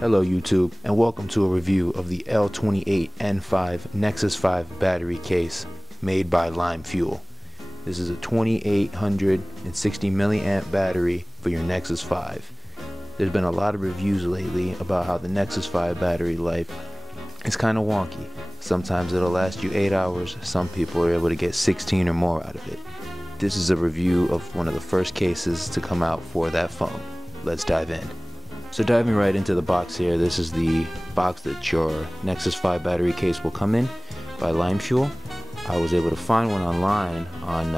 Hello YouTube, and welcome to a review of the L28N5 Nexus 5 battery case made by LimeFuel. This is a 2860 milliamp battery for your Nexus 5. There's been a lot of reviews lately about how the Nexus 5 battery life is kind of wonky. Sometimes it'll last you 8 hours, some people are able to get 16 or more out of it. This is a review of one of the first cases to come out for that phone. Let's dive in. So diving right into the box here, this is the box that your Nexus 5 battery case will come in by LimeFuel. I was able to find one online on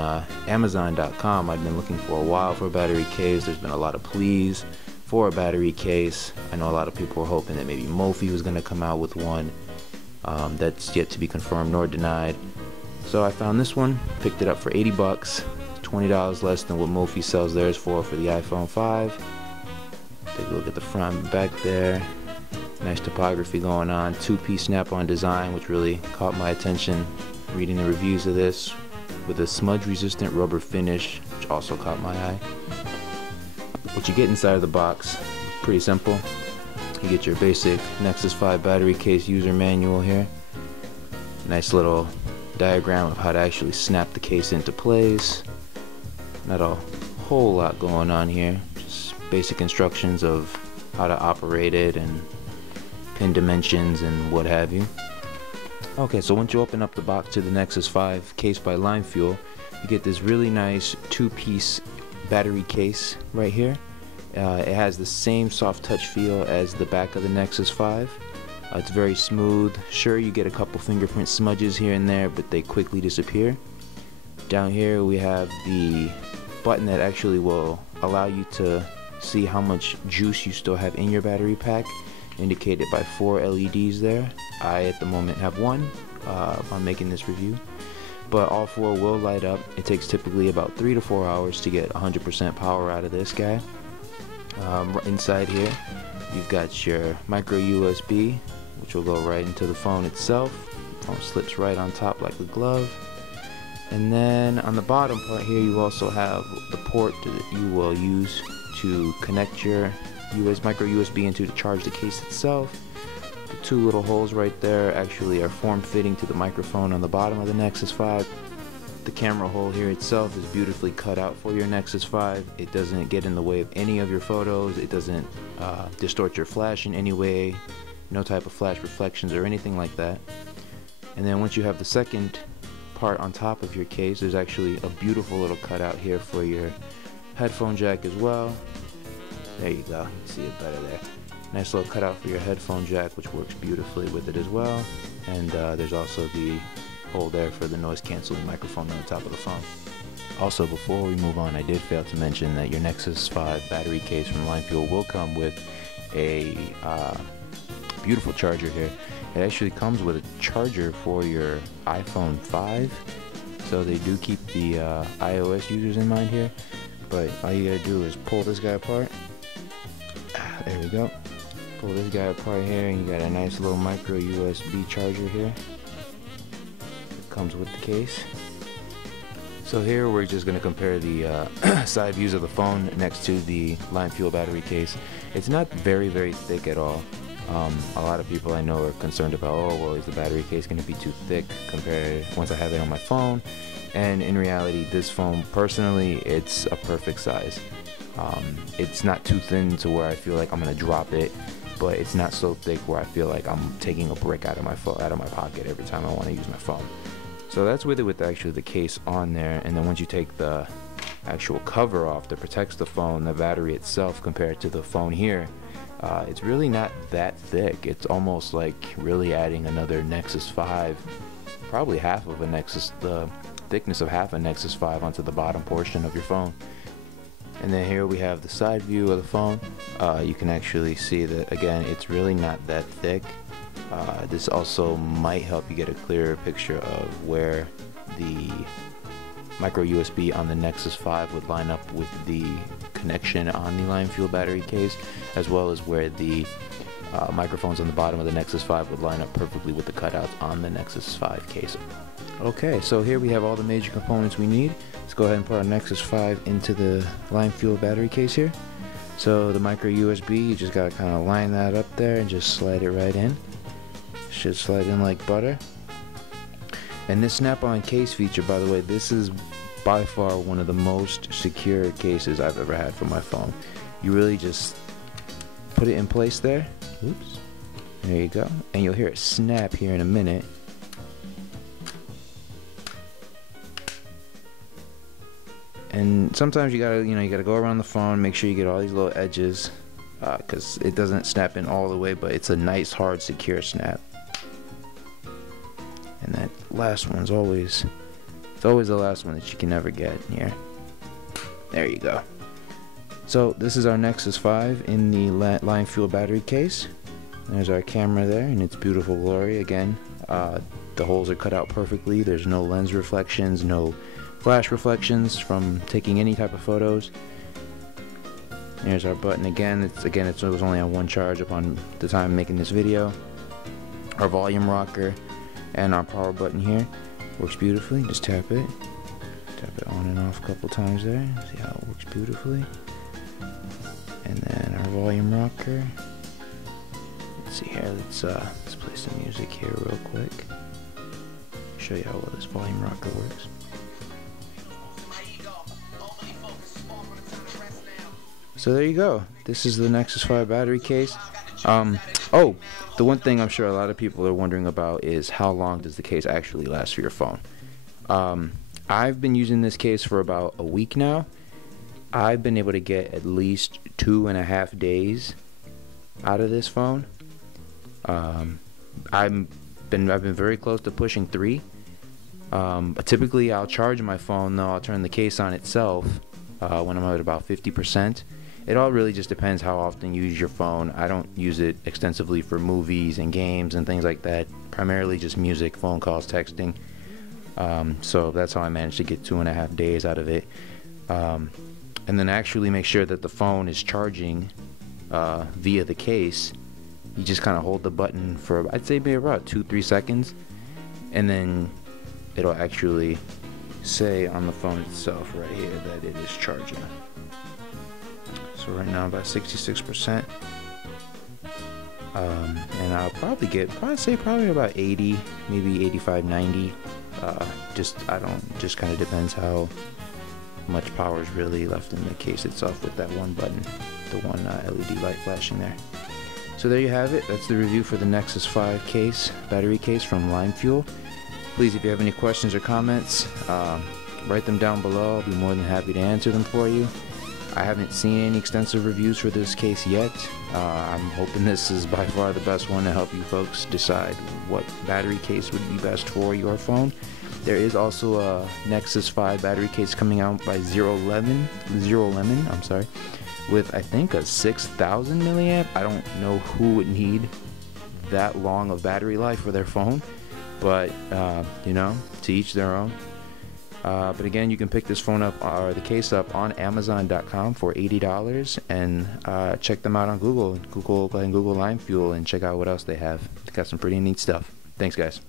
Amazon.com. I've been looking for a while for a battery case. There's been a lot of pleas for a battery case. I know a lot of people were hoping that maybe Mophie was going to come out with one. That's yet to be confirmed nor denied. So I found this one, picked it up for 80 bucks, $20 less than what Mophie sells theirs for the iPhone 5. Take a look at the front and back there. Nice topography going on. Two-piece snap-on design, which really caught my attention reading the reviews of this, with a smudge-resistant rubber finish, which also caught my eye. What you get inside of the box, pretty simple. You get your basic Nexus 5 battery case user manual here. Nice little diagram of how to actually snap the case into place. Not a whole lot going on here. Basic instructions of how to operate it and pin dimensions and what have you. Okay, so once you open up the box to the Nexus 5 case by LimeFuel, you get this really nice two-piece battery case right here. It has the same soft touch feel as the back of the Nexus 5. It's very smooth. Sure, you get a couple fingerprint smudges here and there, but they quickly disappear. Down here we have the button that actually will allow you to see how much juice you still have in your battery pack, indicated by 4 LEDs there. I at the moment have one if I'm making this review, but all 4 will light up. It takes typically about 3 to 4 hours to get 100% power out of this guy. Inside here you've got your micro USB, which will go right into the phone itself. The phone slips right on top like a glove. And then on the bottom part here you also have the port that you will use to connect your micro USB into to charge the case itself. The 2 little holes right there actually are form-fitting to the microphone on the bottom of the Nexus 5. The camera hole here itself is beautifully cut out for your Nexus 5. It doesn't get in the way of any of your photos. It doesn't distort your flash in any way. No type of flash reflections or anything like that. And then once you have the second part on top of your case, there's actually a beautiful little cutout here for your headphone jack as well. There you go, you see it better there. Nice little cutout for your headphone jack, which works beautifully with it as well. And there's also the hole there for the noise canceling microphone on the top of the phone. Also, before we move on, I did fail to mention that your Nexus 5 battery case from LimeFuel will come with a beautiful charger here. It actually comes with a charger for your iPhone 5, so they do keep the iOS users in mind here. But all you gotta do is pull this guy apart. There we go. Pull this guy apart here, and you got a nice little micro USB charger here. It comes with the case. So here we're just gonna compare the side views of the phone next to the LimeFuel battery case. It's not very thick at all. A lot of people I know are concerned about, oh well, is the battery case gonna be too thick compared once I have it on my phone? And in reality, this phone, personally, it's a perfect size. It's not too thin to where I feel like I'm gonna drop it, but it's not so thick where I feel like I'm taking a brick out of my pocket every time I want to use my phone. So that's with it, with actually the case on there. And then once you take the actual cover off that protects the phone, the battery itself, compared to the phone here, it's really not that thick. It's almost like really adding another Nexus 5, probably half of a Nexus, the thickness of half a Nexus 5 onto the bottom portion of your phone. And then here we have the side view of the phone. You can actually see that, again, it's really not that thick. This also might help you get a clearer picture of where the micro USB on the Nexus 5 would line up with the connection on the LimeFuel battery case, as well as where the microphones on the bottom of the Nexus 5 would line up perfectly with the cutouts on the Nexus 5 case. Okay, so here we have all the major components we need. Let's go ahead and put our Nexus 5 into the LimeFuel battery case here. So the micro USB, you just gotta kind of line that up there and just slide it right in. Should slide in like butter. And this snap-on case feature, by the way, this is by far one of the most secure cases I've ever had for my phone. You really just put it in place there. Oops. There you go. And you'll hear it snap here in a minute. And sometimes you gotta go around the phone, make sure you get all these little edges, because it doesn't snap in all the way, but it's a nice, hard, secure snap. And that last one's always, it's always the last one that you can never get here. There you go. So this is our Nexus 5 in the LimeFuel battery case. There's our camera there in its beautiful glory. Again, the holes are cut out perfectly. There's no lens reflections, no flash reflections from taking any type of photos. There's our button again. It was only on one charge upon the time making this video. Our volume rocker and our power button here works beautifully. Just tap it on and off a couple times there. See how it works beautifully. And then our volume rocker. Let's see here. Let's play some music here real quick. Show you how well this volume rocker works. So there you go. This is the Nexus 5 battery case. Oh, the one thing I'm sure a lot of people are wondering about is how long does the case actually last for your phone? I've been using this case for about a week now. I've been able to get at least 2.5 days out of this phone. I've been very close to pushing 3. Typically I'll charge my phone though. I'll turn the case on itself when I'm at about 50%. It all really just depends how often you use your phone. I don't use it extensively for movies and games and things like that. Primarily just music, phone calls, texting. So that's how I managed to get 2.5 days out of it. And then actually make sure that the phone is charging via the case. You just kind of hold the button for, I'd say, maybe about 2-3 seconds, and then it'll actually say on the phone itself right here that it is charging. So right now about 66%, and I'll probably say about 80, maybe 85, 90. Just kind of depends how much power is really left in the case itself with that one button, the one LED light flashing there. So there you have it. That's the review for the Nexus 5 case, battery case from LimeFuel. Please, if you have any questions or comments, write them down below. I'll be more than happy to answer them for you. I haven't seen any extensive reviews for this case yet. I'm hoping this is by far the best one to help you folks decide what battery case would be best for your phone. There is also a Nexus 5 battery case coming out by Zero Lemon, with I think a 6,000 milliamp. I don't know who would need that long of battery life for their phone, but you know, to each their own. But again, you can pick this phone up or the case up on Amazon.com for $80, and check them out on Google. Go ahead and Google LimeFuel and check out what else they have. They got some pretty neat stuff. Thanks, guys.